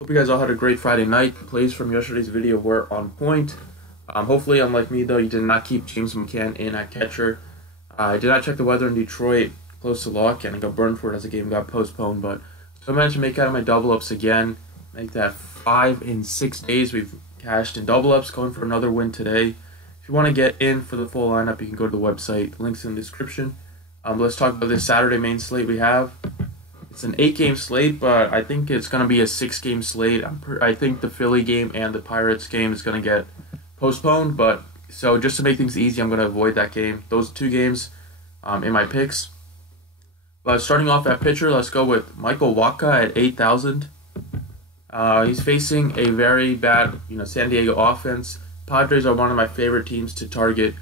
Hope you guys all had a great Friday night. The plays from yesterday's video were on point. Hopefully, unlike me though, you did not keep James McCann in at catcher. I did not check the weather in Detroit close to lock, and I got burned for it as the game got postponed. But I managed to make out of my double ups again. Make that 5 in 6 days. We've cashed in double ups, going for another win today. If you want to get in for the full lineup, you can go to the website. Links in the description. Let's talk about this Saturday main slate we have. It's an 8-game slate, but I think it's going to be a 6-game slate. I think the Philly game and the Pirates game is going to get postponed, but so just to make things easy, I'm going to avoid that game. Those 2 games in my picks. But starting off at pitcher, let's go with Michael Wacha at 8,000. He's facing a very bad, San Diego offense. Padres are one of my favorite teams to target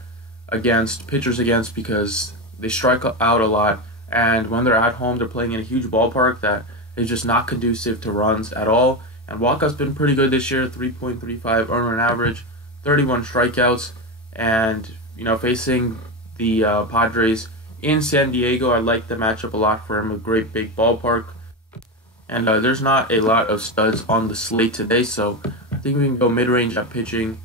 pitchers against because they strike out a lot. And when they're at home, they're playing in a huge ballpark that is just not conducive to runs at all. And Wacha's been pretty good this year, 3.35 earned run average, 31 strikeouts. And, facing the Padres in San Diego, I like the matchup a lot for him, a great big ballpark. And there's not a lot of studs on the slate today, so I think we can go mid-range at pitching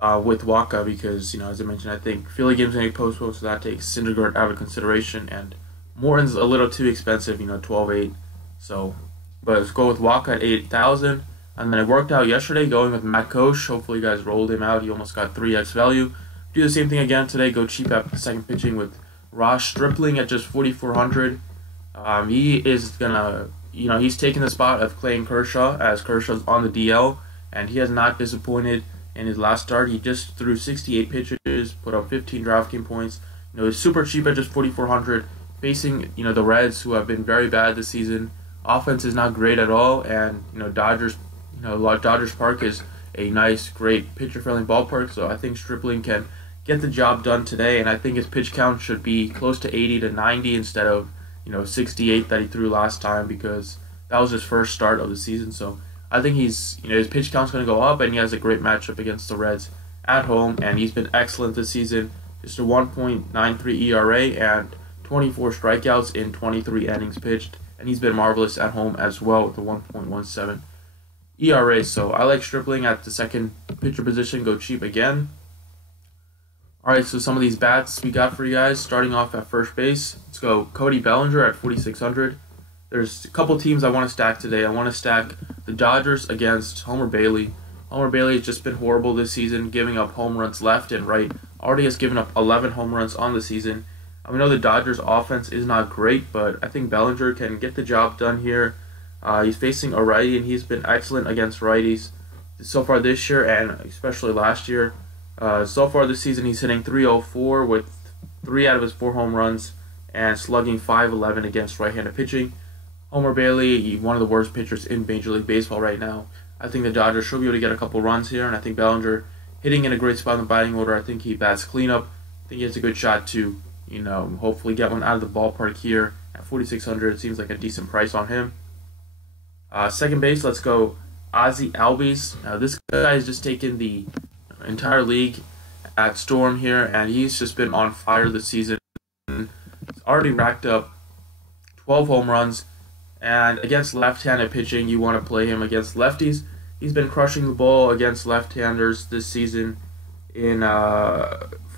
with Wacha because, as I mentioned, I think Philly games going to be postponed, so that takes Syndergaard out of consideration. And Morton's a little too expensive, 12.8. So, but let's go with Wacha at 8,000. And then it worked out yesterday going with Matt Koch. Hopefully you guys rolled him out. He almost got 3x value. Do the same thing again today. Go cheap at second pitching with Stripling at just 4,400. He is gonna, he's taking the spot of Clayton Kershaw as Kershaw's on the DL, and he has not disappointed in his last start. He just threw 68 pitches, put up 15 DraftKings points. He's super cheap at just 4,400. Facing, the Reds, who have been very bad this season. Offense is not great at all, and, Dodgers Park is a nice, great pitcher-friendly ballpark, so I think Stripling can get the job done today, and I think his pitch count should be close to 80 to 90 instead of, 68 that he threw last time because that was his first start of the season, so I think his pitch count's going to go up, and he has a great matchup against the Reds at home, and he's been excellent this season. Just a 1.93 ERA and 24 strikeouts in 23 innings pitched, and he's been marvelous at home as well with a 1.17 ERA. So I like Stripling at the second pitcher position. Go cheap again. Alright, so some of these bats we got for you guys. Starting off at first base, let's go Cody Bellinger at 4,600. There's a couple teams I want to stack today. I want to stack the Dodgers against Homer Bailey. Homer Bailey has just been horrible this season, giving up home runs left and right. Already has given up 11 home runs on the season. I know the Dodgers' offense is not great, but I think Bellinger can get the job done here. He's facing a righty, and he's been excellent against righties so far this year and especially last year. So far this season, he's hitting .304 with 3 out of his 4 home runs and slugging .511 against right-handed pitching. Homer Bailey, one of the worst pitchers in Major League Baseball right now. I think the Dodgers should be able to get a couple runs here, and I think Bellinger hitting in a great spot in the batting order. I think he bats cleanup. I think he has a good shot to hopefully get one out of the ballpark here at 4,600. It seems like a decent price on him. Second base, let's go Ozzie Albies. This guy has just taken the entire league at storm here, and he's just been on fire this season. He's already racked up 12 home runs, and against left-handed pitching, you want to play him against lefties. He's been crushing the ball against left-handers this season in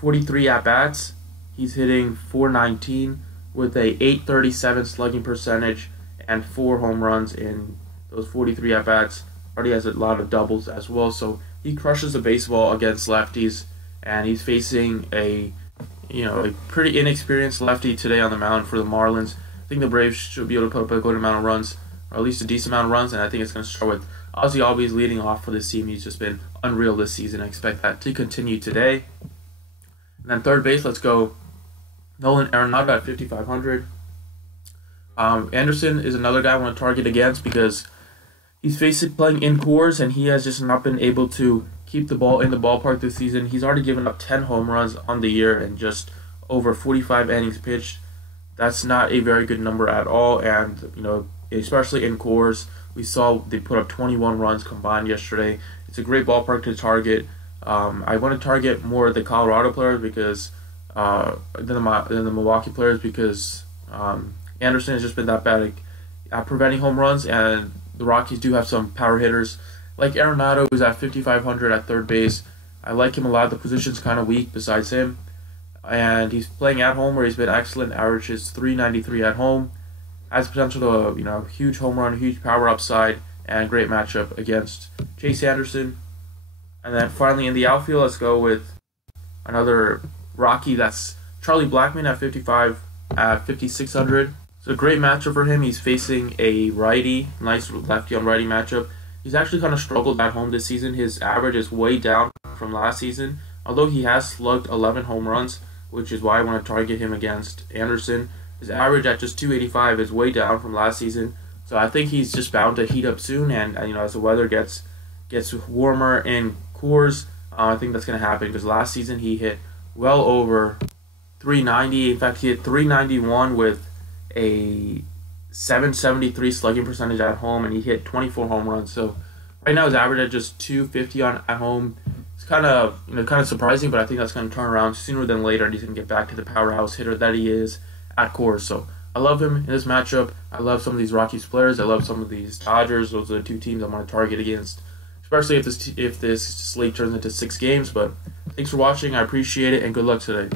43 at-bats. He's hitting .419 with a .837 slugging percentage and 4 home runs in those 43 at-bats. Already has a lot of doubles as well, so he crushes the baseball against lefties, and he's facing a pretty inexperienced lefty today on the mound for the Marlins. I think the Braves should be able to put up a good amount of runs, or at least a decent amount of runs, and I think it's going to start with Ozzie Albies leading off for this team. He's just been unreal this season. I expect that to continue today. And then third base, let's go Nolan Arenado at 5,500. Anderson is another guy I want to target against because he's playing in Coors, and he has just not been able to keep the ball in the ballpark this season. He's already given up 10 home runs on the year and just over 45 innings pitched. That's not a very good number at all, and especially in Coors, we saw they put up 21 runs combined yesterday. It's a great ballpark to target. I want to target more of the Colorado players because than the Milwaukee players because Anderson has just been that bad at preventing home runs, and the Rockies do have some power hitters. Like Arenado, who's at 5,500 at third base. I like him a lot. The position's kind of weak besides him. And he's playing at home where he's been excellent. Averages 393 at home. Has potential to, huge home run, huge power upside, and great matchup against Chase Anderson. And then finally in the outfield, let's go with another Rocky. That's Charlie Blackmon at 5,600. It's a great matchup for him. He's facing a righty, nice lefty on righty matchup. He's actually kind of struggled at home this season. His average is way down from last season, although he has slugged 11 home runs, which is why I want to target him against Anderson. His average at just 285 is way down from last season, so I think he's just bound to heat up soon. And as the weather gets warmer in Coors, I think that's going to happen because last season he hit well over 390. In fact, he hit 391 with a 773 slugging percentage at home, and he hit 24 home runs. So right now his average at just 250 at home. It's kind of surprising, but I think that's going to turn around sooner than later, and he's going to get back to the powerhouse hitter that he is at Coors. So I love him in this matchup. I love some of these Rockies players. I love some of these Dodgers. Those are the two teams I want to target against, especially if this slate turns into 6 games. But thanks for watching. I appreciate it, and good luck today.